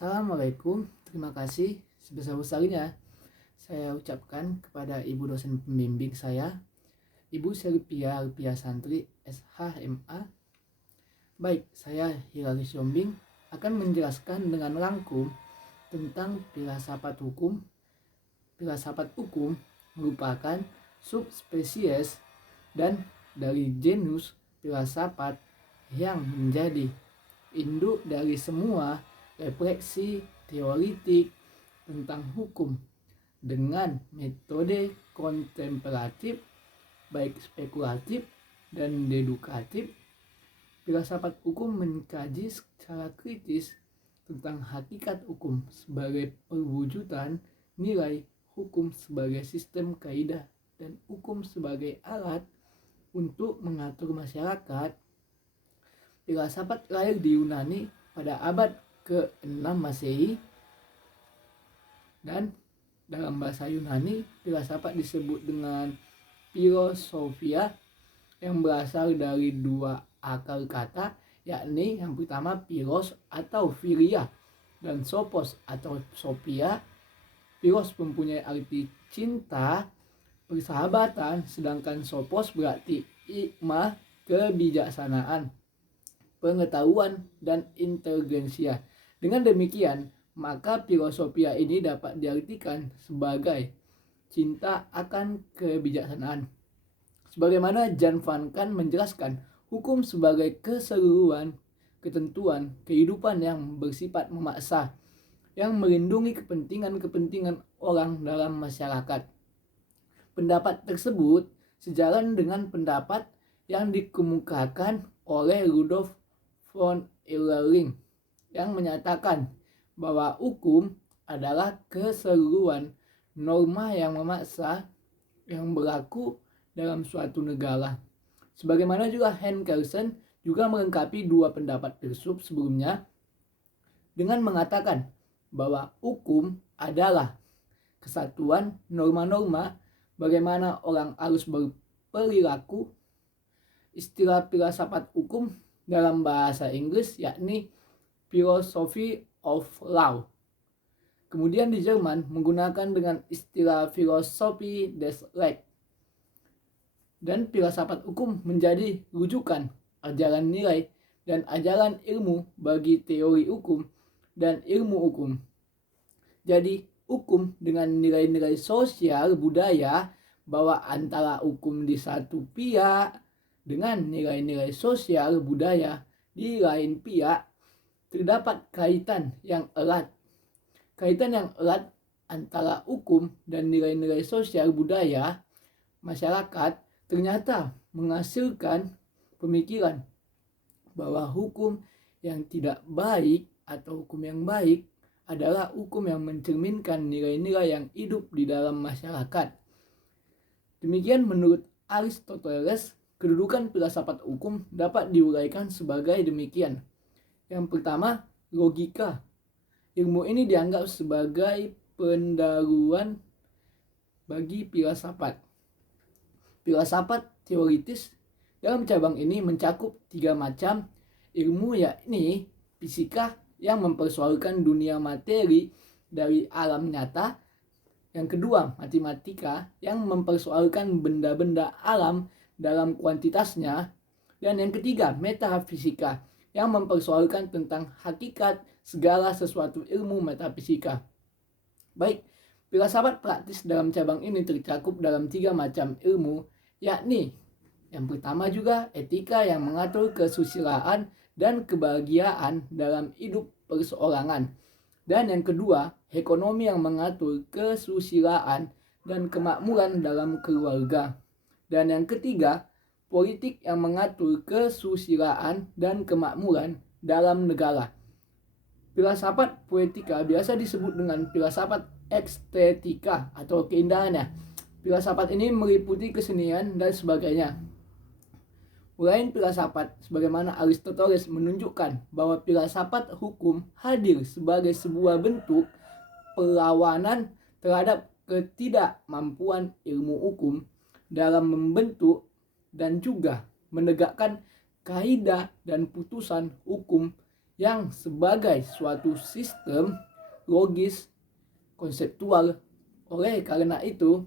Assalamualaikum, terima kasih sebesar-besarnya saya ucapkan kepada Ibu dosen pembimbing saya, Ibu Selvia Santri SHMA. Baik, saya Hilary Siombing akan menjelaskan dengan rangkum tentang filsafat hukum. Filsafat hukum merupakan subspesies dan dari genus filsafat yang menjadi induk dari semua refleksi teoritik tentang hukum dengan metode kontemplatif, baik spekulatif dan dedukatif. Filsafat hukum mengkaji secara kritis tentang hakikat hukum sebagai perwujudan nilai, hukum sebagai sistem kaidah, dan hukum sebagai alat untuk mengatur masyarakat. Filsafat lahir di Yunani pada abad ke-6 Masehi, dan dalam bahasa Yunani filsafat disebut dengan filosofia yang berasal dari dua akar kata, yakni yang pertama philos atau philia dan sophos atau sophia. Philos mempunyai arti cinta, persahabatan, sedangkan sophos berarti hikmah, kebijaksanaan, pengetahuan, dan inteligensia. Dengan demikian, maka filosofia ini dapat diartikan sebagai cinta akan kebijaksanaan. Sebagaimana Jan van Kant menjelaskan, hukum sebagai keseluruhan ketentuan kehidupan yang bersifat memaksa, yang melindungi kepentingan-kepentingan orang dalam masyarakat. Pendapat tersebut sejalan dengan pendapat yang dikemukakan oleh Rudolf von Ehlerling yang menyatakan bahwa hukum adalah keseluruhan norma yang memaksa yang berlaku dalam suatu negara. Sebagaimana juga Hans Kelsen juga melengkapi dua pendapat filsuf sebelumnya dengan mengatakan bahwa hukum adalah kesatuan norma-norma bagaimana orang harus berperilaku. Istilah filsafat hukum dalam bahasa Inggris yakni philosophy of law. Kemudian di Jerman menggunakan dengan istilah Philosophie des Rechts. Dan filsafat hukum menjadi rujukan ajaran nilai dan ajaran ilmu bagi teori hukum dan ilmu hukum. Jadi hukum dengan nilai-nilai sosial budaya bahwa antara hukum di satu pihak dengan nilai-nilai sosial budaya di lain pihak terdapat kaitan yang erat. Kaitan yang erat antara hukum dan nilai-nilai sosial budaya masyarakat ternyata menghasilkan pemikiran bahwa hukum yang tidak baik atau hukum yang baik adalah hukum yang mencerminkan nilai-nilai yang hidup di dalam masyarakat. Demikian menurut Aristoteles, kedudukan filsafat hukum dapat diuraikan sebagai demikian. Yang pertama, logika. Ilmu ini dianggap sebagai pendahuluan bagi filsafat. Filsafat teoritis dalam cabang ini mencakup 3 macam ilmu, yakni fisika yang mempersoalkan dunia materi dari alam nyata. Yang kedua, matematika yang mempersoalkan benda-benda alam dalam kuantitasnya. Dan yang ketiga, metafisika yang mempersoalkan tentang hakikat segala sesuatu ilmu metafisika. Baik, filsafat praktis dalam cabang ini tercakup dalam 3 macam ilmu, yakni yang pertama juga etika yang mengatur kesusilaan dan kebahagiaan dalam hidup perseorangan. Dan yang kedua, ekonomi yang mengatur kesusilaan dan kemakmuran dalam keluarga. Dan yang ketiga, politik yang mengatur kesusilaan dan kemakmuran dalam negara. Filsafat poetika biasa disebut dengan filsafat estetika atau keindahannya. Filsafat ini meliputi kesenian dan sebagainya. Lain filsafat sebagaimana Aristoteles menunjukkan bahwa filsafat hukum hadir sebagai sebuah bentuk perlawanan terhadap ketidakmampuan ilmu hukum dalam membentuk dan juga menegakkan kaidah dan putusan hukum yang sebagai suatu sistem logis konseptual. Oleh karena itu,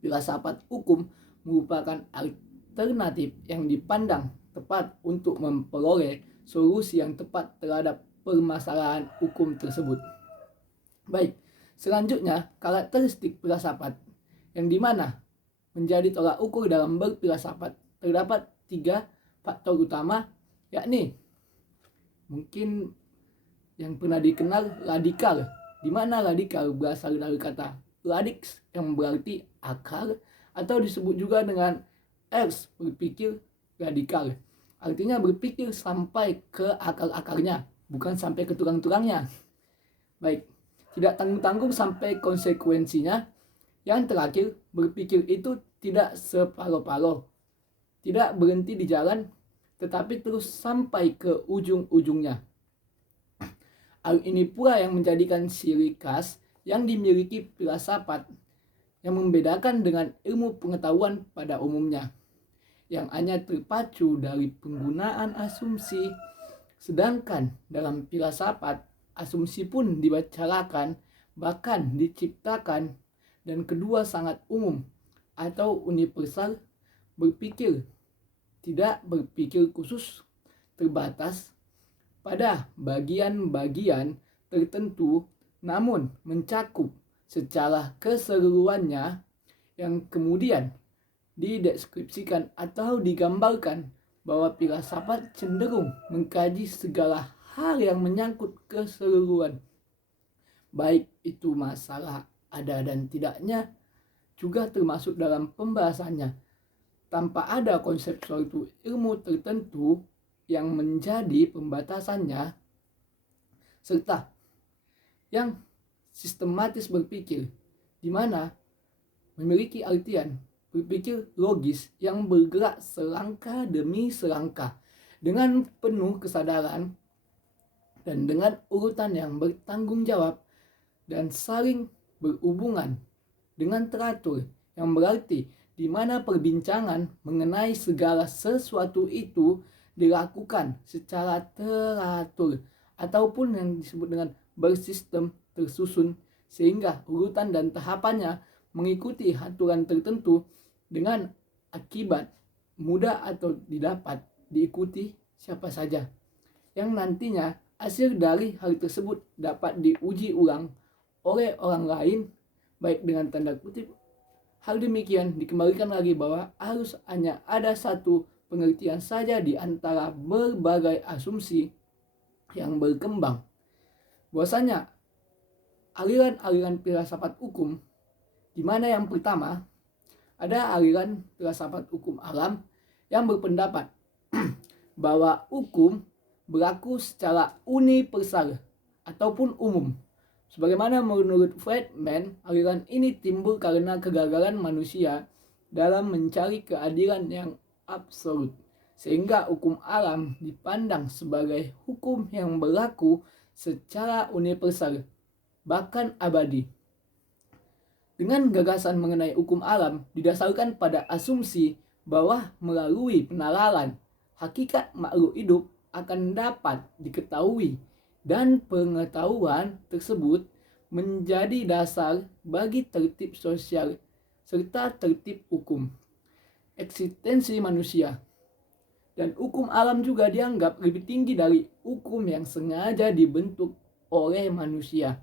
filsafat hukum merupakan alternatif yang dipandang tepat untuk memperoleh solusi yang tepat terhadap permasalahan hukum tersebut. Baik, selanjutnya karakteristik filsafat, yang dimana menjadi tolak ukur dalam berfilsafat terdapat 3 faktor utama, yakni mungkin yang pernah dikenal radikal, di mana radikal berasal dari kata radix yang berarti akar, atau disebut juga dengan ars, berpikir radikal. Artinya berpikir sampai ke akar-akarnya, bukan sampai ke tulang-tulangnya. Baik, tidak tanggung-tanggung sampai konsekuensinya. Yang terakhir, berpikir itu tidak separuh-paruh, tidak berhenti di jalan, tetapi terus sampai ke ujung-ujungnya. Hal ini pula yang menjadikan ciri khas yang dimiliki filsafat, yang membedakan dengan ilmu pengetahuan pada umumnya, yang hanya terpacu dari penggunaan asumsi. Sedangkan dalam filsafat, asumsi pun dibicarakan, bahkan diciptakan, dan kedua sangat umum atau universal. Berpikir tidak berpikir khusus, terbatas pada bagian-bagian tertentu, namun mencakup secara keseluruhannya, yang kemudian dideskripsikan atau digambarkan bahwa filsafat cenderung mengkaji segala hal yang menyangkut keseluruhan, baik itu masalah ada dan tidaknya, juga termasuk dalam pembahasannya, tanpa ada konsep suatu ilmu tertentu yang menjadi pembatasannya, serta yang sistematis berpikir, di mana memiliki artian berpikir logis yang bergerak selangkah demi selangkah dengan penuh kesadaran dan dengan urutan yang bertanggung jawab dan saling berhubungan dengan teratur, yang berarti di mana perbincangan mengenai segala sesuatu itu dilakukan secara teratur ataupun yang disebut dengan bersistem tersusun, sehingga urutan dan tahapannya mengikuti aturan tertentu dengan akibat mudah atau didapat diikuti siapa saja, yang nantinya hasil dari hal tersebut dapat diuji ulang oleh orang lain, baik dengan tanda kutip. Hal demikian dikembalikan lagi bahwa harus hanya ada satu pengertian saja di antara berbagai asumsi yang berkembang. Bahwasanya aliran-aliran filsafat hukum, di mana yang pertama ada aliran filsafat hukum alam yang berpendapat bahwa hukum berlaku secara universal ataupun umum. Sebagaimana menurut Friedman, aliran ini timbul karena kegagalan manusia dalam mencari keadilan yang absolut, sehingga hukum alam dipandang sebagai hukum yang berlaku secara universal, bahkan abadi. Dengan gagasan mengenai hukum alam didasarkan pada asumsi bahwa melalui penalaran hakikat makhluk hidup akan dapat diketahui, dan pengetahuan tersebut menjadi dasar bagi tertib sosial serta tertib hukum eksistensi manusia. Dan hukum alam juga dianggap lebih tinggi dari hukum yang sengaja dibentuk oleh manusia.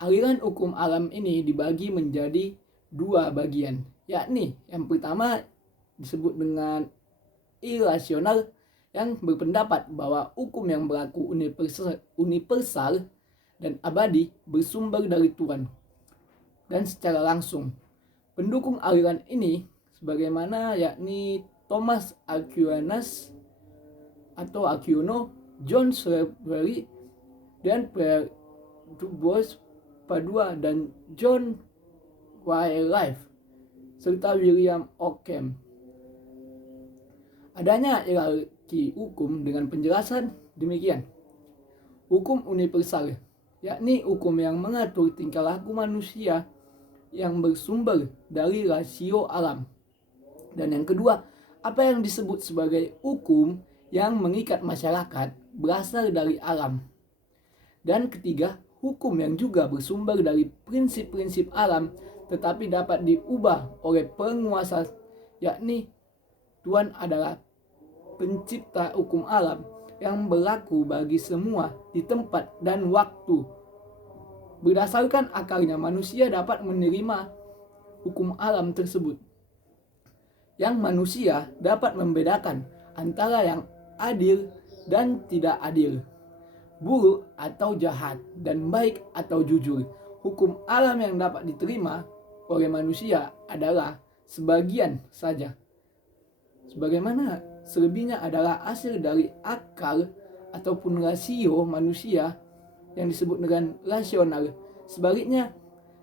Aliran hukum alam ini dibagi menjadi 2 bagian, yakni yang pertama disebut dengan irasional, yang berpendapat bahwa hukum yang berlaku universal dan abadi bersumber dari Tuhan dan secara langsung. Pendukung aliran ini sebagaimana yakni Thomas Aquinas atau Aquino, John Shrewsbury, dan Pierre Dubois Padua, dan John Wycliffe, serta William Ockham. Adanya hierarki hukum dengan penjelasan demikian. Hukum universal, yakni hukum yang mengatur tingkah laku manusia yang bersumber dari rasio alam. Dan yang kedua, apa yang disebut sebagai hukum yang mengikat masyarakat berasal dari alam. Dan ketiga, hukum yang juga bersumber dari prinsip-prinsip alam tetapi dapat diubah oleh penguasa, yakni Tuhan adalah pencipta hukum alam yang berlaku bagi semua di tempat dan waktu. Berdasarkan akalnya, manusia dapat menerima hukum alam tersebut. Yang manusia dapat membedakan antara yang adil dan tidak adil, buruk atau jahat, dan baik atau jujur. Hukum alam yang dapat diterima oleh manusia adalah sebagian saja. Sebagaimana selebihnya adalah hasil dari akal ataupun rasio manusia yang disebut dengan rasional. Sebaliknya,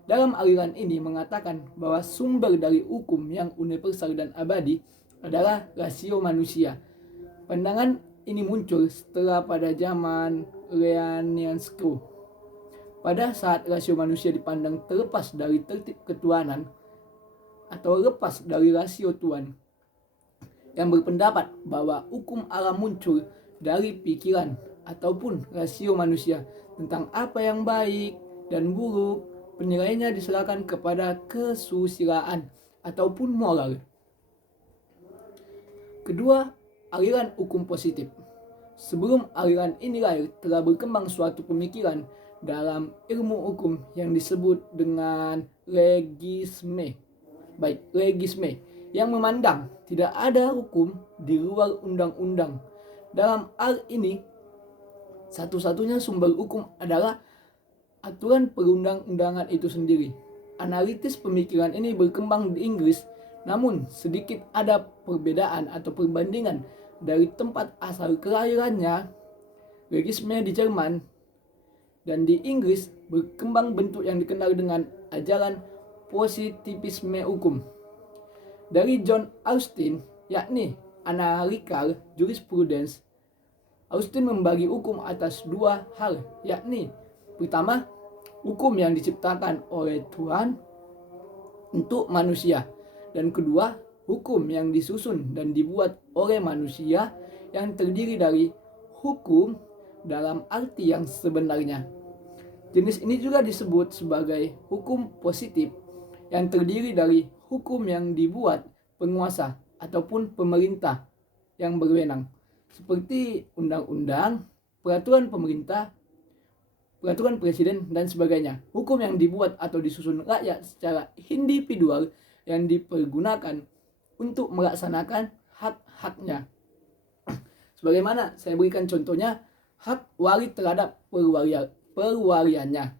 dalam aliran ini mengatakan bahwa sumber dari hukum yang universal dan abadi adalah rasio manusia. Pandangan ini muncul setelah pada zaman Leaniansky. Pada saat rasio manusia dipandang terlepas dari tertib ketuhanan atau lepas dari rasio Tuhan, yang berpendapat bahwa hukum alam muncul dari pikiran ataupun rasio manusia tentang apa yang baik dan buruk, penilaiannya diserahkan kepada kesusilaan ataupun moral. Kedua, aliran hukum positif. Sebelum aliran ini lahir, telah berkembang suatu pemikiran dalam ilmu hukum yang disebut dengan legisme, yang memandang tidak ada hukum di luar undang-undang. Dalam hal ini, satu-satunya sumber hukum adalah aturan perundang-undangan itu sendiri. Analitis pemikiran ini berkembang di Inggris, namun sedikit ada perbedaan atau perbandingan dari tempat asal kelahirannya. Legisme di Jerman dan di Inggris berkembang bentuk yang dikenal dengan ajaran positivisme hukum. Dari John Austin, yakni Analytical Jurisprudence, Austin membagi hukum atas dua hal, yakni pertama, hukum yang diciptakan oleh Tuhan untuk manusia, dan kedua, hukum yang disusun dan dibuat oleh manusia yang terdiri dari hukum dalam arti yang sebenarnya. Jenis ini juga disebut sebagai hukum positif yang terdiri dari hukum yang dibuat penguasa ataupun pemerintah yang berwenang, seperti undang-undang, peraturan pemerintah, peraturan presiden, dan sebagainya. Hukum yang dibuat atau disusun rakyat secara individual yang dipergunakan untuk melaksanakan hak-haknya. Sebagaimana saya berikan contohnya, hak waris terhadap perwariannya.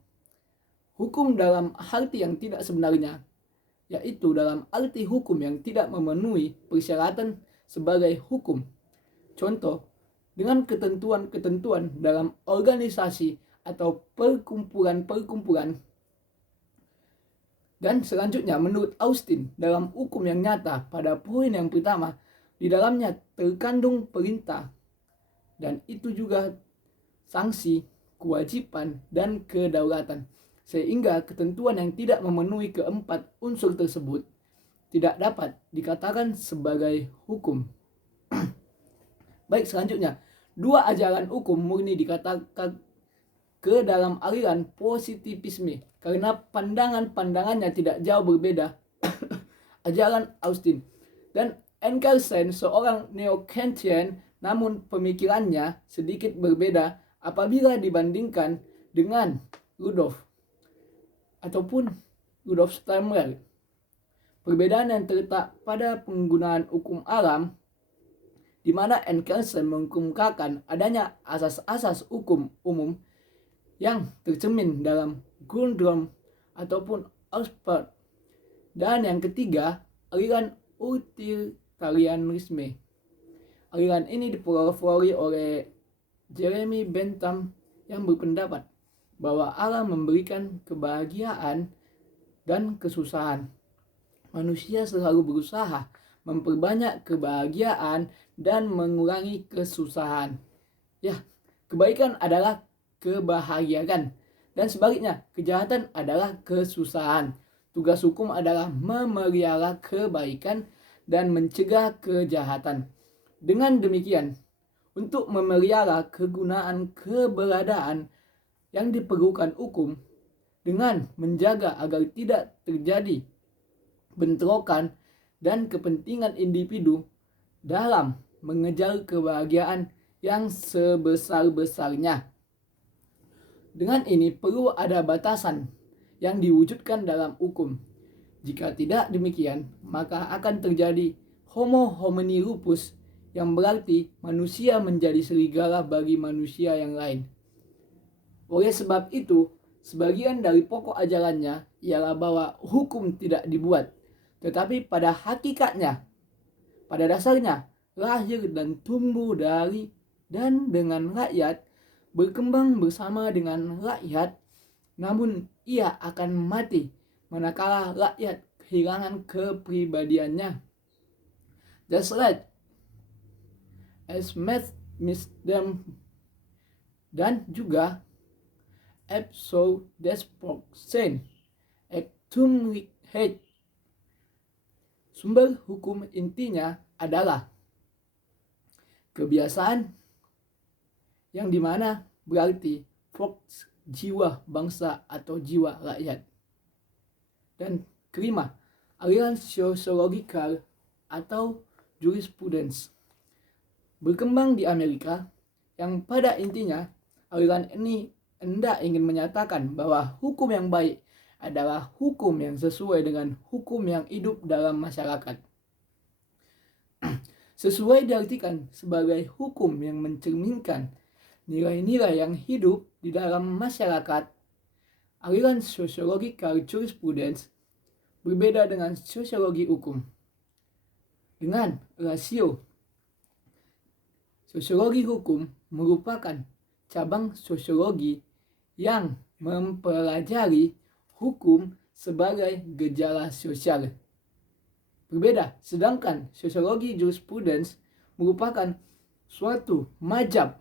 Hukum dalam arti yang tidak sebenarnya, yaitu dalam arti hukum yang tidak memenuhi persyaratan sebagai hukum. Contoh, dengan ketentuan-ketentuan dalam organisasi atau perkumpulan-perkumpulan. Dan selanjutnya, menurut Austin, dalam hukum yang nyata pada poin yang pertama, di dalamnya terkandung perintah, dan itu juga sanksi, kewajiban, dan kedaulatan. Sehingga ketentuan yang tidak memenuhi keempat unsur tersebut tidak dapat dikatakan sebagai hukum. Baik, selanjutnya, dua ajaran hukum murni dikatakan ke dalam aliran positivisme karena pandangan-pandangannya tidak jauh berbeda. Ajaran Austin dan Enkelsen, seorang neo-Kantian, namun pemikirannya sedikit berbeda apabila dibandingkan dengan Rudolf Steiner. Perbedaan yang terletak pada penggunaan hukum alam, di mana Enkelsen mengkemukakan adanya asas-asas hukum umum yang tercermin dalam Grundnorm ataupun Oxford. Dan yang ketiga, aliran utilitarianisme. Aliran ini dipelopori oleh Jeremy Bentham yang berpendapat bahwa Allah memberikan kebahagiaan dan kesusahan. Manusia selalu berusaha memperbanyak kebahagiaan dan mengurangi kesusahan. Ya, kebaikan adalah kebahagiaan, dan sebaliknya, kejahatan adalah kesusahan. Tugas hukum adalah memelihara kebaikan dan mencegah kejahatan. Dengan demikian, untuk memelihara kegunaan keberadaan yang diperlukan hukum dengan menjaga agar tidak terjadi bentrokan dan kepentingan individu dalam mengejar kebahagiaan yang sebesar-besarnya. Dengan ini perlu ada batasan yang diwujudkan dalam hukum. Jika tidak demikian, maka akan terjadi homo homini lupus, yang berarti manusia menjadi serigala bagi manusia yang lain. Oleh sebab itu, sebagian dari pokok ajarannya ialah bahwa hukum tidak dibuat, tetapi pada hakikatnya, pada dasarnya, lahir dan tumbuh dari dan dengan rakyat, berkembang bersama dengan rakyat, namun ia akan mati manakala rakyat kehilangan kepribadiannya. That's right, as them, dan juga Epso despot sen actum hate. Sumber hukum intinya adalah kebiasaan, yang dimana berarti fox, jiwa bangsa atau jiwa rakyat. Dan kelima, aliran sosiologikal atau jurisprudence, berkembang di Amerika, yang pada intinya aliran ini hendak ingin menyatakan bahwa hukum yang baik adalah hukum yang sesuai dengan hukum yang hidup dalam masyarakat. Sesuai diartikan sebagai hukum yang mencerminkan nilai-nilai yang hidup di dalam masyarakat. Aliran sosiologikal jurisprudence berbeda dengan sosiologi hukum. Dengan rasio, sosiologi hukum merupakan cabang sosiologi yang mempelajari hukum sebagai gejala sosial. Berbeda, sedangkan sosiologi jurisprudence merupakan suatu mazhab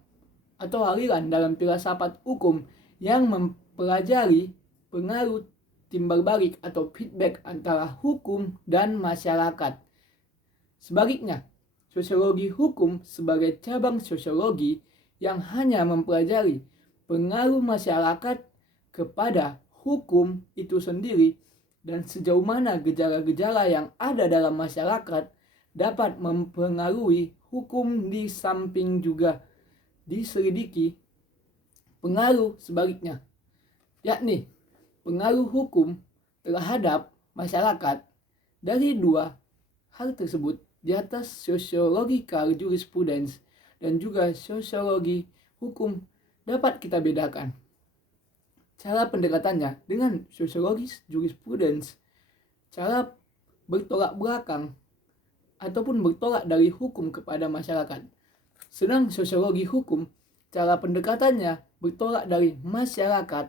atau aliran dalam filsafat hukum yang mempelajari pengaruh timbal balik atau feedback antara hukum dan masyarakat. Sebaliknya, sosiologi hukum sebagai cabang sosiologi yang hanya mempelajari pengaruh masyarakat kepada hukum itu sendiri dan sejauh mana gejala-gejala yang ada dalam masyarakat dapat mempengaruhi hukum, di samping juga diselidiki pengaruh sebaliknya, yakni pengaruh hukum terhadap masyarakat. Dari dua hal tersebut di atas, sosiological jurisprudence dan juga sosiologi hukum dapat kita bedakan. Cara pendekatannya dengan sosiologis jurisprudence, cara bertolak belakang ataupun bertolak dari hukum kepada masyarakat. Sedang sosiologi hukum, cara pendekatannya bertolak dari masyarakat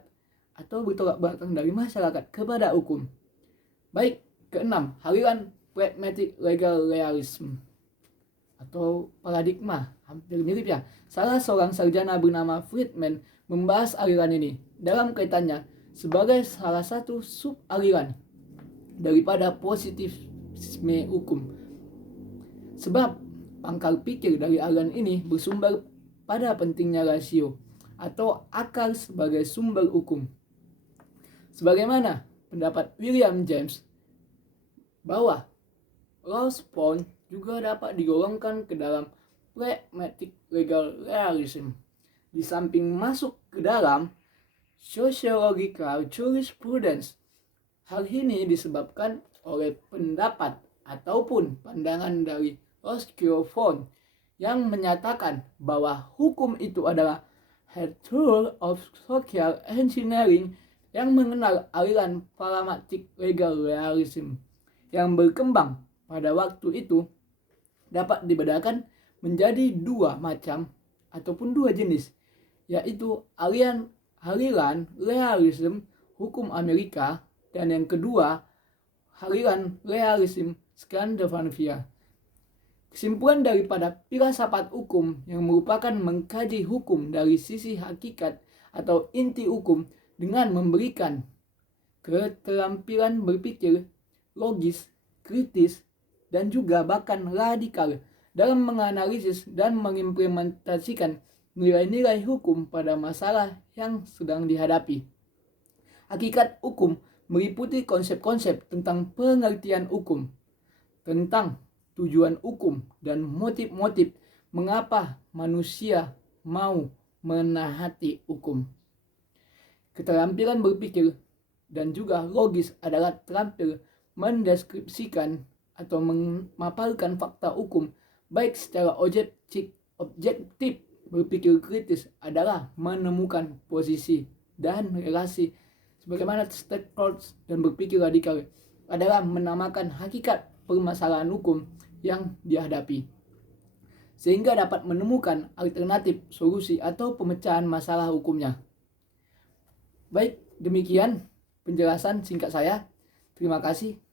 atau bertolak belakang dari masyarakat kepada hukum. Baik, keenam, aliran pragmatic legal realism atau paradigma, hampir mirip ya. Salah seorang sarjana bernama Friedman membahas aliran ini dalam kaitannya sebagai salah satu sub aliran daripada positivisme hukum. Sebab pangkal pikir dari aliran ini bersumber pada pentingnya rasio atau akal sebagai sumber hukum. Sebagaimana pendapat William James bahwa laws found juga dapat digolongkan ke dalam pragmatic legal realism, di samping masuk ke dalam sociological jurisprudence. Hal ini disebabkan oleh pendapat ataupun pandangan dari Roscoe Font yang menyatakan bahwa hukum itu adalah head tool of social engineering, yang mengenal aliran pragmatic legal realism yang berkembang pada waktu itu dapat dibedakan menjadi dua macam ataupun dua jenis, yaitu aliran realism hukum Amerika dan yang kedua aliran realism Skandinavia. Kesimpulan daripada filsafat hukum yang merupakan mengkaji hukum dari sisi hakikat atau inti hukum dengan memberikan keterampilan berpikir logis, kritis, dan juga bahkan radikal dalam menganalisis dan mengimplementasikan nilai-nilai hukum pada masalah yang sedang dihadapi. Hakikat hukum meliputi konsep-konsep tentang pengertian hukum, tentang tujuan hukum, dan motif-motif mengapa manusia mau menaati hukum. Keterampilan berpikir dan juga logis adalah terampil mendeskripsikan atau memaparkan fakta hukum baik secara objektif. Berpikir kritis adalah menemukan posisi dan relasi sebagaimana stakeholders, dan berpikir radikal adalah menamakan hakikat permasalahan hukum yang dihadapi sehingga dapat menemukan alternatif solusi atau pemecahan masalah hukumnya. Baik, demikian penjelasan singkat saya. Terima kasih.